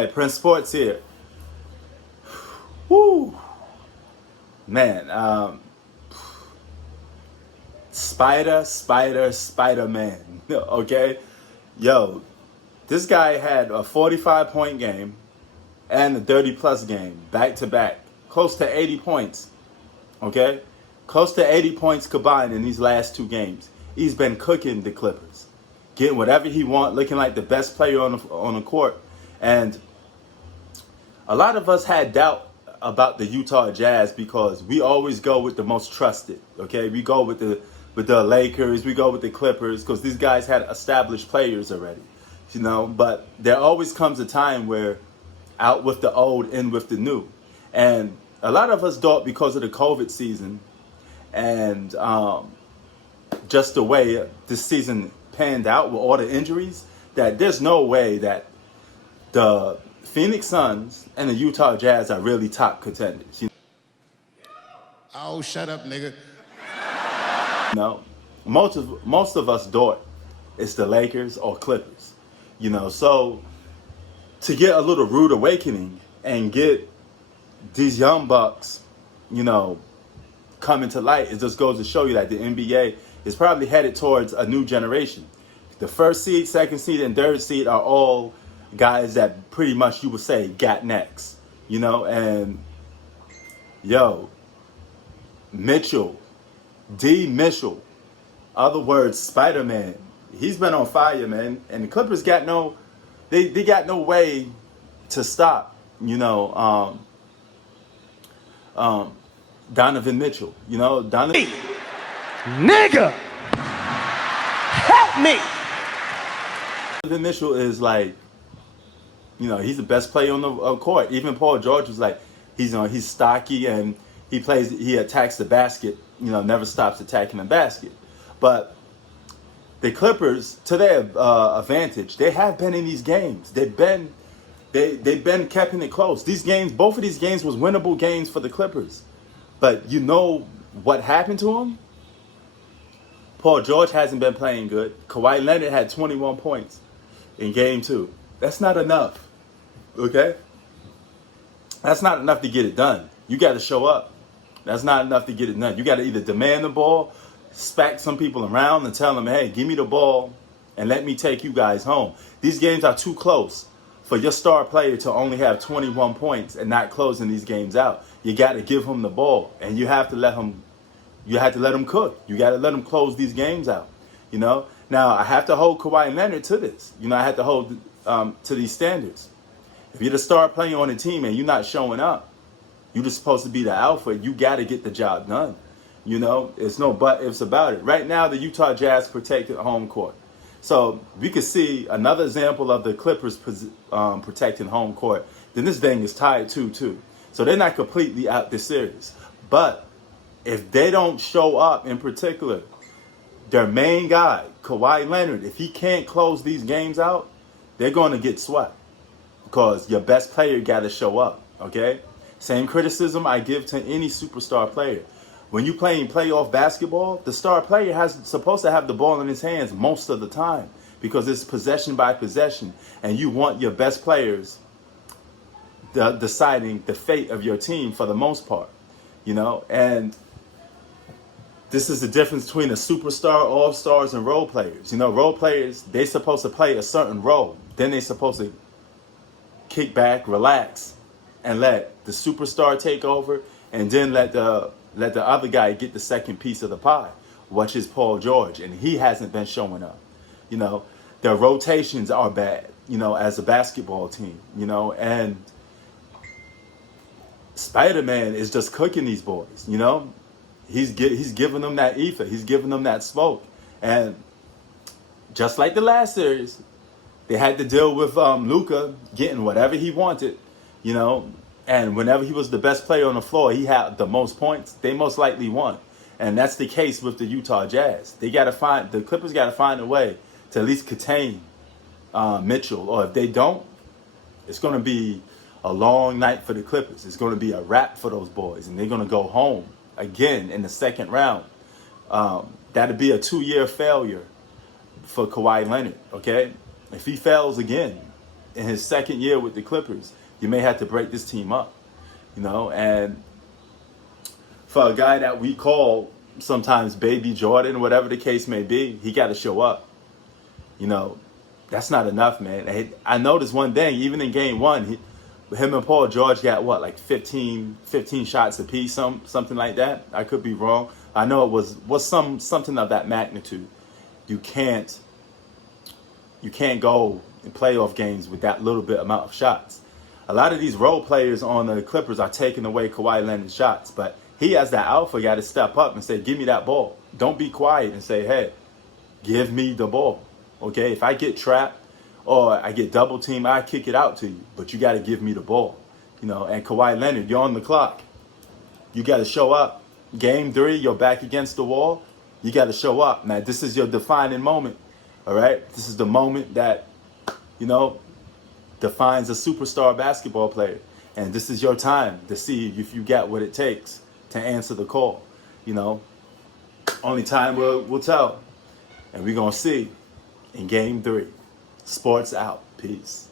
right, Prince Sports here. Woo, man. Spider-Man. Okay, yo, this guy had a 45-point game and a 30-plus game back to back, close to 80 points. Okay, close to 80 points combined in these last two games. He's been cooking the Clippers, getting whatever he wants, looking like the best player on the court. And a lot of us had doubt about the Utah Jazz because we always go with the most trusted. Okay, we go with the Lakers, we go with the Clippers because these guys had established players already, you know. But there always comes a time where out with the old, in with the new, and a lot of us thought because of the COVID season and just the way this season panned out with all the injuries, that there's no way that the Phoenix Suns and the Utah Jazz are really top contenders. Oh, shut up, nigga. You know, most of us thought it's the Lakers or Clippers. You know, so to get a little rude awakening and get these young bucks, you know, coming to light, it just goes to show you that the NBA is probably headed towards a new generation. The first seed, second seed, and third seed are all guys that pretty much you would say got next, you know. And yo, Mitchell, other words, Spider-Man, he's been on fire, man. And the Clippers got they got no way to stop, you know, Donovan Mitchell, you know, Donovan. Nigga, help me. Donovan Mitchell is like, you know, he's the best player on the court. Even Paul George was like, he's stocky and he attacks the basket, you know, never stops attacking the basket. But the Clippers, to their advantage, they have been in these games. They've been keeping it close. These games, both of these games was winnable games for the Clippers. But you know what happened to them? Paul George hasn't been playing good. Kawhi Leonard had 21 points in game 2. That's not enough. Okay? That's not enough to get it done. You got to show up. That's not enough to get it done. You got to either demand the ball, spack some people around and tell them, hey, give me the ball and let me take you guys home. These games are too close for your star player to only have 21 points and not closing these games out. You got to give him the ball, and you have to let him cook. You got to let him close these games out, you know. Now, I have to hold Kawhi Leonard to this. You know, I have to hold to these standards. If you're the star player on the team and you're not showing up, you're just supposed to be the alpha. You got to get the job done. You know, it's no but ifs about it. Right now, the Utah Jazz protected home court. So we could see another example of the Clippers protecting home court. Then this thing is tied 2-2. So they're not completely out this series. But if they don't show up, in particular, their main guy, Kawhi Leonard, if he can't close these games out, they're going to get swept. Because your best player got to show up, okay? Same criticism I give to any superstar player. When you're playing playoff basketball, the star player supposed to have the ball in his hands most of the time because it's possession by possession, and you want your best players deciding the fate of your team for the most part, you know. And this is the difference between a superstar, all-stars, and role players. You know, role players, they're supposed to play a certain role. Then they're supposed to kick back, relax, and let the superstar take over, and then let the other guy get the second piece of the pie, which is Paul George, and he hasn't been showing up. You know, their rotations are bad, you know, as a basketball team, you know, and Spider-Man is just cooking these boys, you know. He's giving them that ether. He's giving them that smoke. And just like the last series, they had to deal with Luka getting whatever he wanted, you know. And whenever he was the best player on the floor, he had the most points. They most likely won. And that's the case with the Utah Jazz. The Clippers got to find a way to at least contain Mitchell. Or if they don't, it's going to be a long night for the Clippers. It's going to be a wrap for those boys. And they're going to go home again in the second round. That'd be a 2-year failure for Kawhi Leonard, okay? If he fails again, in his second year with the Clippers, you may have to break this team up, you know. And for a guy that we call sometimes Baby Jordan, whatever the case may be, he got to show up. You know, that's not enough, man. I noticed one thing, even in game one, him and Paul George got what, like 15 shots apiece, something like that. I could be wrong. I know it was something of that magnitude. You can't go in playoff games with that little bit amount of shots. A lot of these role players on the Clippers are taking away Kawhi Leonard's shots, but he as that alpha got to step up and say, give me that ball. Don't be quiet and say, hey, give me the ball. Okay, if I get trapped or I get double teamed, I kick it out to you, but you got to give me the ball. You know, and Kawhi Leonard, you're on the clock. You got to show up. Game 3, you're back against the wall. You got to show up, man. This is your defining moment. All right, this is the moment that, you know, defines a superstar basketball player. And this is your time to see if you got what it takes to answer the call. You know, only time will tell. And we're going to see in game 3. Sports out. Peace.